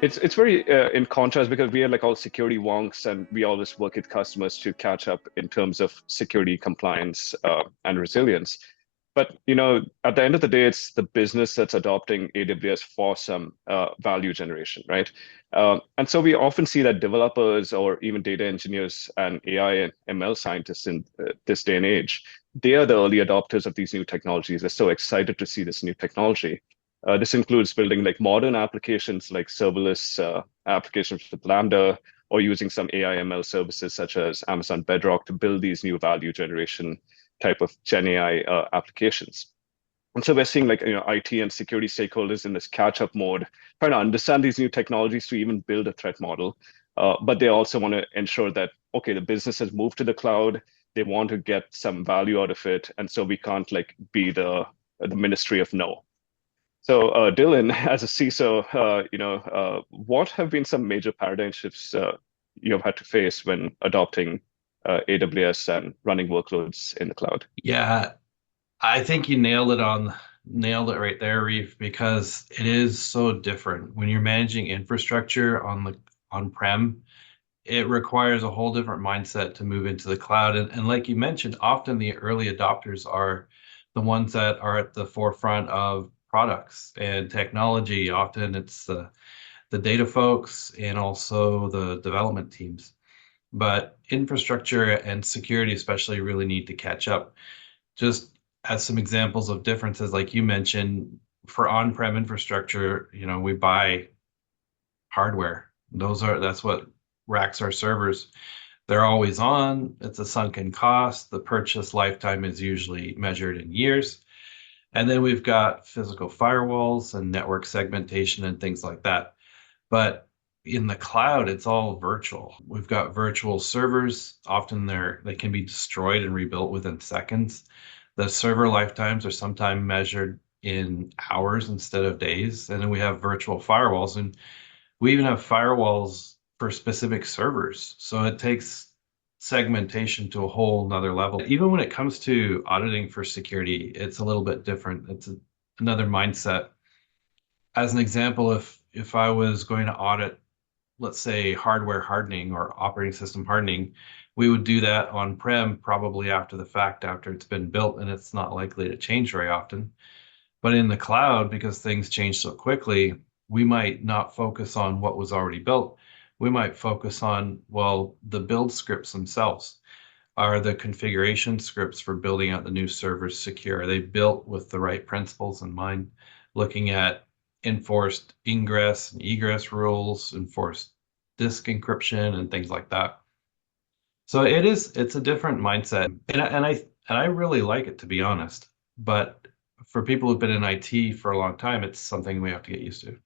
It's very in contrast because we are like all security wonks and we always work with customers to catch up in terms of security compliance and resilience. But at the end of the day, it's the business that's adopting AWS for some value generation, right? And so we often see that developers or even data engineers and AI and ML scientists in this day and age, they are the early adopters of these new technologies. They're so excited to see this new technology. This includes building like modern applications like serverless applications with Lambda, or using some AI ML services such as Amazon Bedrock to build these new value generation type of Gen AI applications. And so we're seeing like IT and security stakeholders in this catch-up mode, trying to understand these new technologies to even build a threat model. But they also want to ensure that, okay, the business has moved to the cloud. They want to get some value out of it, and so we can't like be the ministry of no. So, Dylan, as a CISO, what have been some major paradigm shifts you have had to face when adopting AWS and running workloads in the cloud? Yeah, I think you nailed it right there, Reef, because it is so different. When you're managing infrastructure on the on-prem, it requires a whole different mindset to move into the cloud. And like you mentioned, often the early adopters are the ones that are at the forefront of products and technology. Often it's the data folks and also the development teams. But infrastructure and security especially really need to catch up. Just as some examples of differences, like you mentioned, for on-prem infrastructure, we buy hardware. That's what racks our servers. They're always on. It's a sunken cost. The purchase lifetime is usually measured in years. And then we've got physical firewalls and network segmentation and things like that. But in the cloud, it's all virtual. We've got virtual servers. Often they can be destroyed and rebuilt within seconds. The server lifetimes are sometimes measured in hours instead of days. And then we have virtual firewalls, and we even have firewalls for specific servers. So it takes segmentation to a whole nother level. Even when it comes to auditing for security, it's a little bit different. Another mindset. As an example, if I was going to audit, let's say, hardware hardening or operating system hardening, we would do that on-prem probably after the fact, after it's been built, and it's not likely to change very often. But in the cloud, because things change so quickly, we might not focus on what was already built. We might focus on, well, the build scripts themselves. Are the configuration scripts for building out the new servers secure? Are they built with the right principles in mind? Looking at enforced ingress and egress rules, enforced disk encryption, and things like that. So it's a different mindset, and I really like it, to be honest. But for people who've been in IT for a long time, it's something we have to get used to.